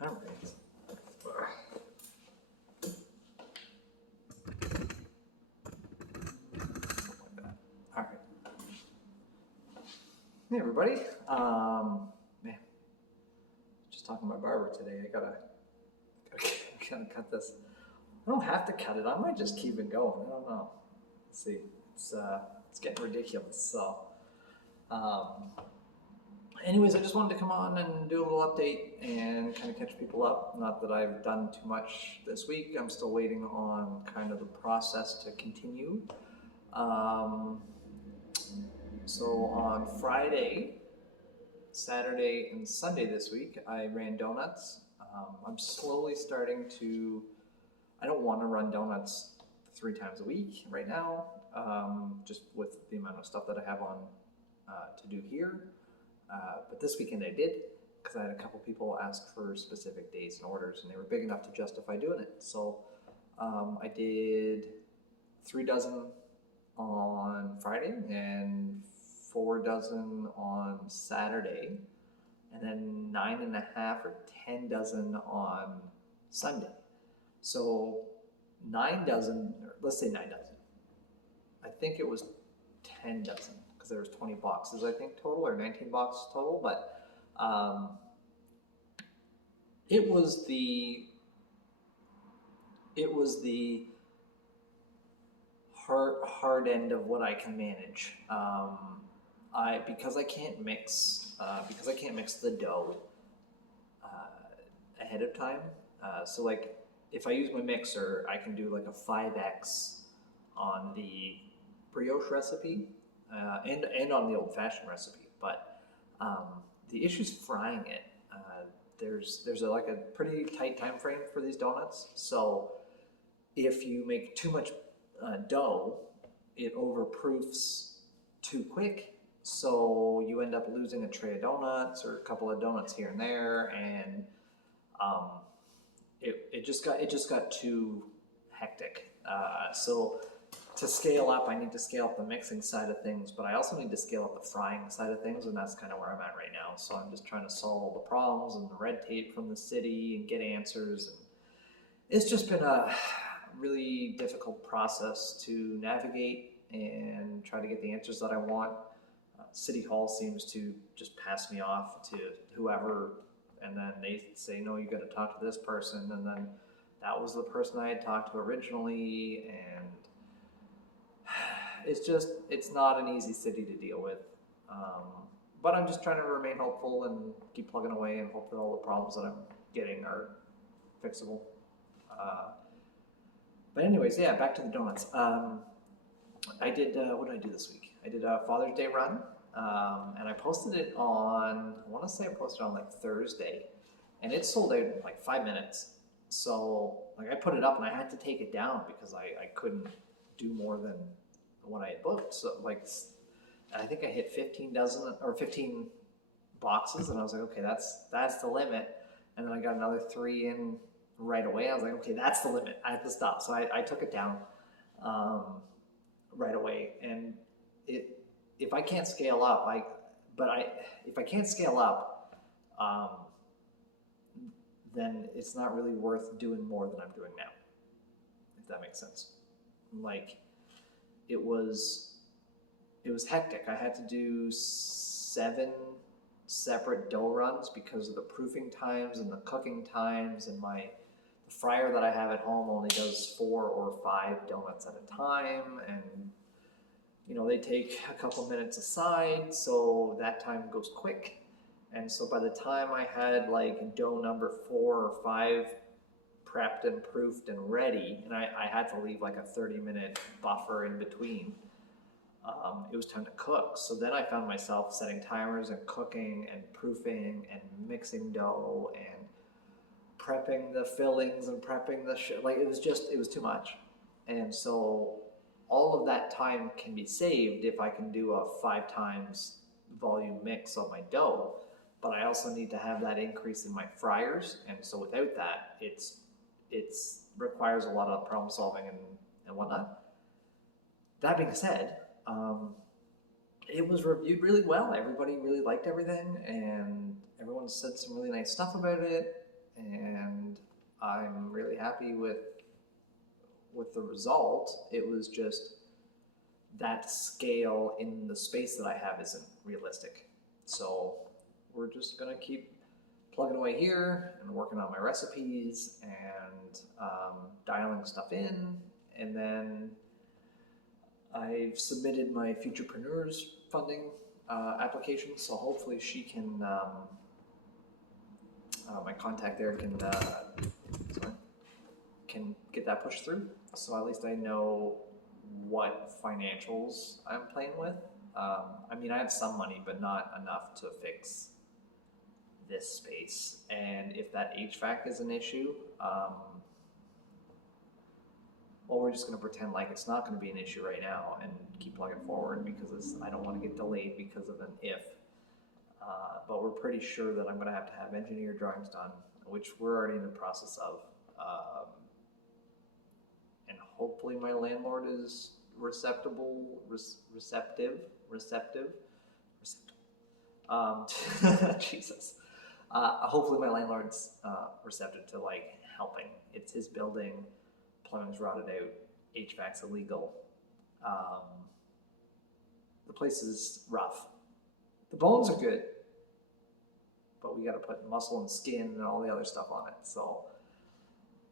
All right. All right. Hey, everybody. Man, just talking to my barber today. I gotta cut this. I don't have to cut it. I might just keep it going. I don't know. Let's see. It's getting ridiculous. So, um, anyways, I just wanted to come on and do a little update and kind of catch people up. Not that I've done too much this week. I'm still waiting on kind of the process to continue. Um, so on Friday, Saturday, and Sunday this week, I ran donuts. I'm slowly starting to. I don't want to run donuts 3 times a week right now, just with the amount of stuff that I have on to do here. But this weekend I did because I had a couple people ask for specific days and orders, and they were big enough to justify doing it. So I did 3 dozen on Friday and 4 dozen on Saturday, and then 9.5 or 10 dozen on Sunday. So 9 dozen, or let's say 9 dozen. I think it was 10 dozen because there was 20 boxes, I think, total, or 19 boxes total. But it was the hard end of what I can manage. Because I can't mix the dough ahead of time. So like if I use my mixer, I can do like a 5x on the brioche recipe and on the old-fashioned recipe. But the issue is frying it. There's like a pretty tight time frame for these donuts. So if you make too much dough, it overproofs too quick. So you end up losing a tray of donuts or a couple of donuts here and there, and it just got too hectic. So to scale up, I need to scale up the mixing side of things, but I also need to scale up the frying side of things, and that's kind of where I'm at right now. So I'm just trying to solve all the problems and the red tape from the city and get answers. And it's just been a really difficult process to navigate and try to get the answers that I want. City Hall seems to just pass me off to whoever, and then they say, no, you got to talk to this person, and then that was the person I had talked to originally, and it's not an easy city to deal with. But I'm just trying to remain hopeful and keep plugging away and hope that all the problems that I'm getting are fixable. But anyways, yeah, back to the donuts. I did, what did I do this week? I did a Father's Day run, and I posted it on, I want to say I posted it on like Thursday, and it sold out in like 5 minutes. So like I put it up and I had to take it down because I couldn't do more than what I had booked. So like, I think I hit 15 dozen or 15 boxes, and I was like, okay, that's the limit. And then I got another 3 in right away. I was like, okay, that's the limit. I have to stop. So I took it down right away. And if I can't scale up, if I can't scale up, then it's not really worth doing more than I'm doing now, if that makes sense. Like it was hectic. I had to do 7 separate dough runs because of the proofing times and the cooking times, and the fryer that I have at home only does 4 or 5 donuts at a time, and they take a couple minutes aside, so that time goes quick. And so by the time I had like dough number 4 or 5 prepped and proofed and ready, and I had to leave like a 30-minute buffer in between, it was time to cook. So then I found myself setting timers and cooking and proofing and mixing dough and prepping the fillings and prepping the it was too much. And so all of that time can be saved if I can do a 5 times volume mix of my dough, but I also need to have that increase in my fryers. And so without that, it's requires a lot of problem solving and whatnot. That being said, it was reviewed really well. Everybody really liked everything, and everyone said some really nice stuff about it. and I'm really happy with the result. It was just that scale in the space that I have isn't realistic. So we're just gonna keep plugging away here and working on my recipes and dialing stuff in. And then I've submitted my Futurepreneurs funding application, so hopefully she can, my contact there can get that pushed through. So at least I know what financials I'm playing with. I mean, I have some money, but not enough to fix this space. And if that HVAC is an issue, well, we're just going to pretend like it's not going to be an issue right now and keep plugging forward, because I don't want to get delayed because of an if. But we're pretty sure that I'm going to have engineer drawings done, which we're already in the process of. And hopefully my landlord is receptive. Jesus. Hopefully my landlord's receptive to like helping. It's his building, plumbing's rotted out, HVAC's illegal. The place is rough. The bones are good, but we got to put muscle and skin and all the other stuff on it. So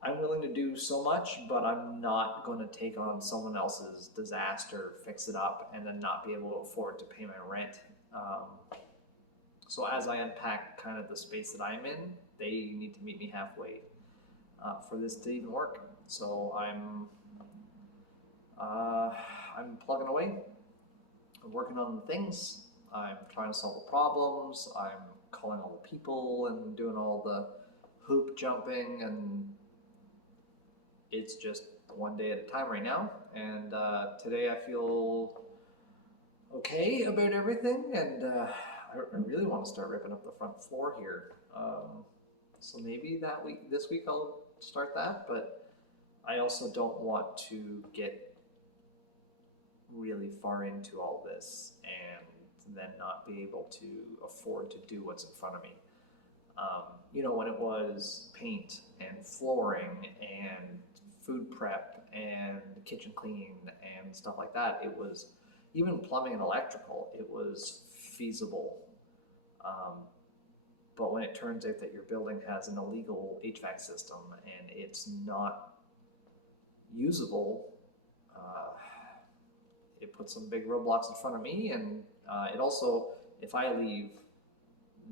I'm willing to do so much, but I'm not going to take on someone else's disaster, fix it up, and then not be able to afford to pay my rent. So as I unpack kind of the space that I'm in, they need to meet me halfway for this to even work. So I'm plugging away. I'm working on things. I'm trying to solve the problems. I'm calling all the people and doing all the hoop jumping, and it's just one day at a time right now. And today I feel okay about everything, and I really want to start ripping up the front floor here. So maybe this week I'll start that, but I also don't want to get really far into all this and then not be able to afford to do what's in front of me. When it was paint and flooring and food prep and kitchen clean and stuff like that, it was even plumbing and electrical, it was feasible. But when it turns out that your building has an illegal HVAC system and it's not usable, it puts some big roadblocks in front of me, and it also, if I leave,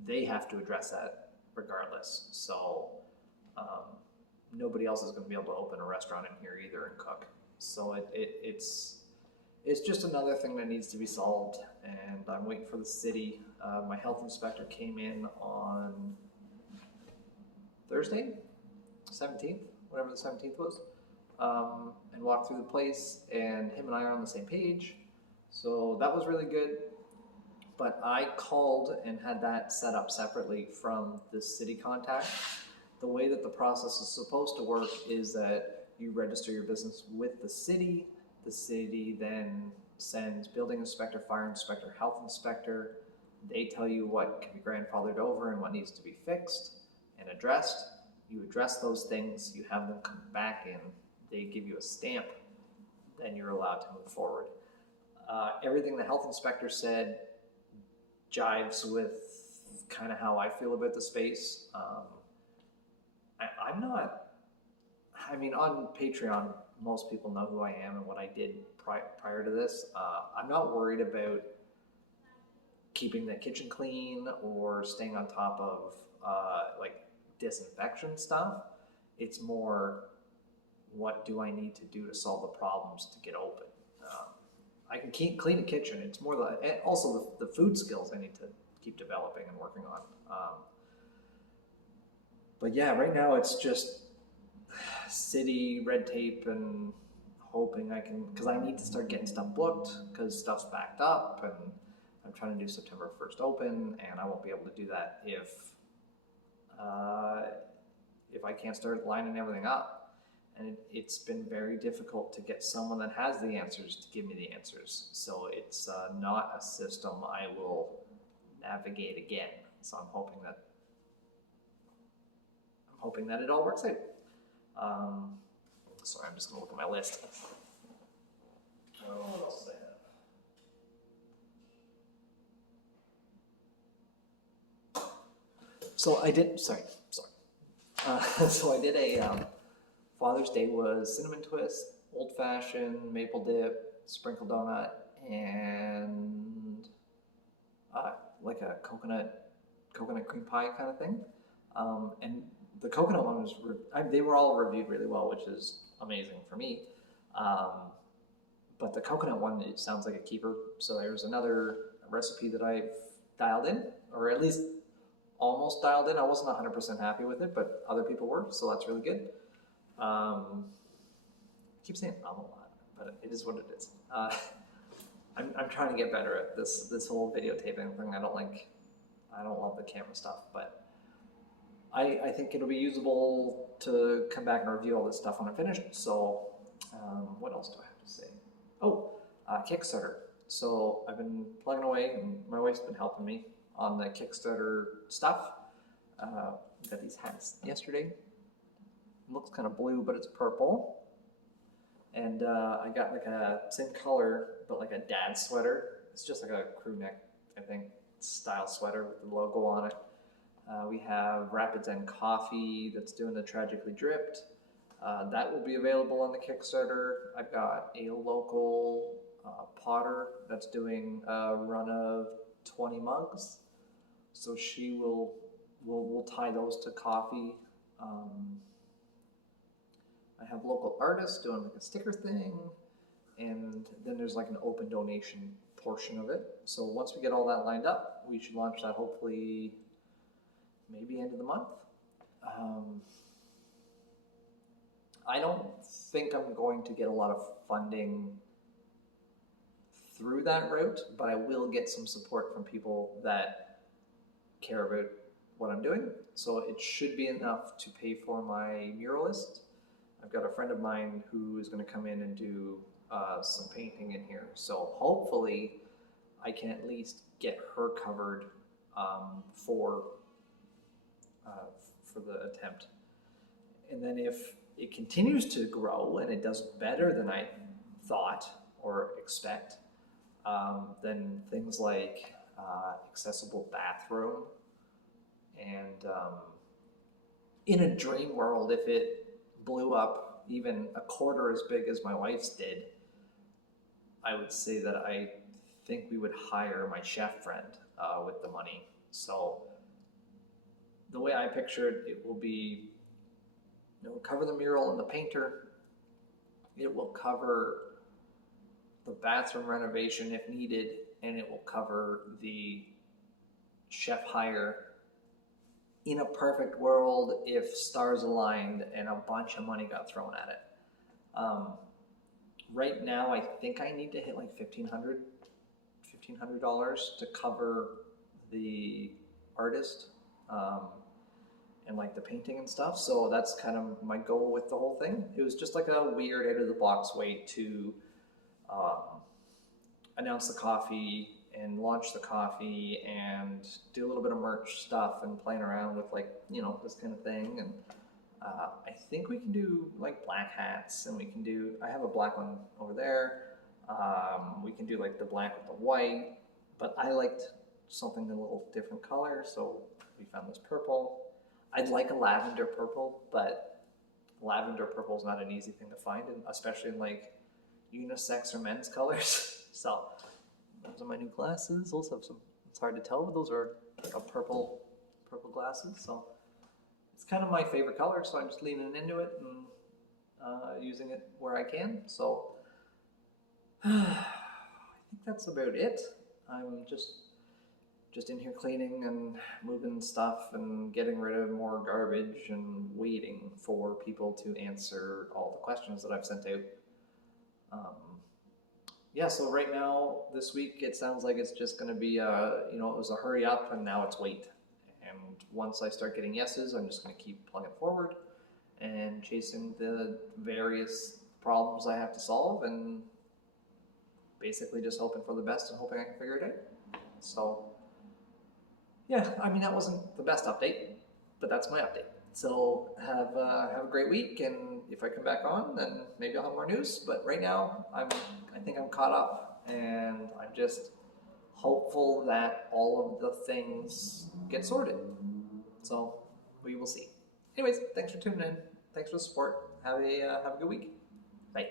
they have to address that regardless. So nobody else is going to be able to open a restaurant in here either and cook. So it's just another thing that needs to be solved, and I'm waiting for the city. My health inspector came in on Thursday, 17th, whatever the 17th was, and walked through the place, and him and I are on the same page. So that was really good. But I called and had that set up separately from the city contact. The way that the process is supposed to work is that you register your business with the city. The city then sends building inspector, fire inspector, health inspector. They tell you what can be grandfathered over and what needs to be fixed and addressed. You address those things, you have them come back in, they give you a stamp, then you're allowed to move forward. Everything the health inspector said jives with kind of how I feel about the space. On Patreon, most people know who I am and what I did prior to this. I'm not worried about keeping the kitchen clean or staying on top of disinfection stuff. It's more, what do I need to do to solve the problems to get open? I can clean the kitchen. It's more and also the food skills I need to keep developing and working on. But yeah, right now it's just city red tape and hoping I can, because I need to start getting stuff booked because stuff's backed up, and I'm trying to do September 1st open, and I won't be able to do that if I can't start lining everything up. And it's been very difficult to get someone that has the answers to give me the answers. So it's not a system I will navigate again. So I'm hoping hoping that it all works out. Sorry, I'm just gonna look at my list. Oh, what else did I have? So I did, sorry. So I did a, Father's Day was cinnamon twist, old fashioned, maple dip, sprinkle donut, and like a coconut cream pie kind of thing. And the coconut one was, they were all reviewed really well, which is amazing for me. But the coconut one, it sounds like a keeper. So there's another recipe that I've dialed in, or at least almost dialed in. I wasn't 100% happy with it, but other people were, so that's really good. I keep saying a lot, but it is what it is. I'm trying to get better at this whole videotaping thing. I don't love the camera stuff, but I think it'll be usable to come back and review all this stuff when I'm finished. So what else do I have to say? Kickstarter. So I've been plugging away, and my wife's been helping me on the Kickstarter stuff. Got these hats yesterday. It looks kind of blue, but it's purple. And I got like a same color, but like a dad sweater. It's just like a crew neck, I think, style sweater with the logo on it. We have Rapids End Coffee that's doing the Tragically Dripped. That will be available on the Kickstarter. I've got a local potter that's doing a run of 20 mugs. So she will tie those to coffee. I have local artists doing like a sticker thing, and then there's like an open donation portion of it. So once we get all that lined up, we should launch that hopefully maybe end of the month. I don't think I'm going to get a lot of funding through that route, but I will get some support from people that care about what I'm doing. So it should be enough to pay for my muralist. I've got a friend of mine who is going to come in and do some painting in here. So hopefully I can at least get her covered for the attempt. And then if it continues to grow and it does better than I thought or expect, then things like accessible bathroom, and in a dream world, if it blew up even a quarter as big as my wife's did, I would say that I think we would hire my chef friend with the money. So the way I picture it, it will be, cover the mural and the painter. It will cover the bathroom renovation if needed, and it will cover the chef hire in a perfect world if stars aligned and a bunch of money got thrown at it. Right now, I think I need to hit like $1,500 to cover the artist and like the painting and stuff. So that's kind of my goal with the whole thing. It was just like a weird out of the box way to announce the coffee and launch the coffee and do a little bit of merch stuff and playing around with like, this kind of thing. And I think we can do like black hats, and we can do, I have a black one over there. We can do like the black with the white, but I liked something a little different color. So we found this purple. I'd like a lavender purple, but lavender purple is not an easy thing to find, and especially in like unisex or men's colors. So those are my new glasses. Those have some, it's hard to tell, but those are purple glasses. So it's kind of my favorite color, so I'm just leaning into it and using it where I can. So I think that's about it. I'm just in here cleaning and moving stuff and getting rid of more garbage and waiting for people to answer all the questions that I've sent out. Yeah, so right now, this week, it sounds like it's just going to be, it was a hurry up, and now it's wait. And once I start getting yeses, I'm just going to keep plugging forward and chasing the various problems I have to solve, and basically just hoping for the best and hoping I can figure it out. So, yeah, I mean, that wasn't the best update, but that's my update. So have a great week, and if I come back on, then maybe I'll have more news. But right now, I think I'm caught up, and I'm just hopeful that all of the things get sorted. So we will see. Anyways, thanks for tuning in. Thanks for the support. Have a good week. Bye.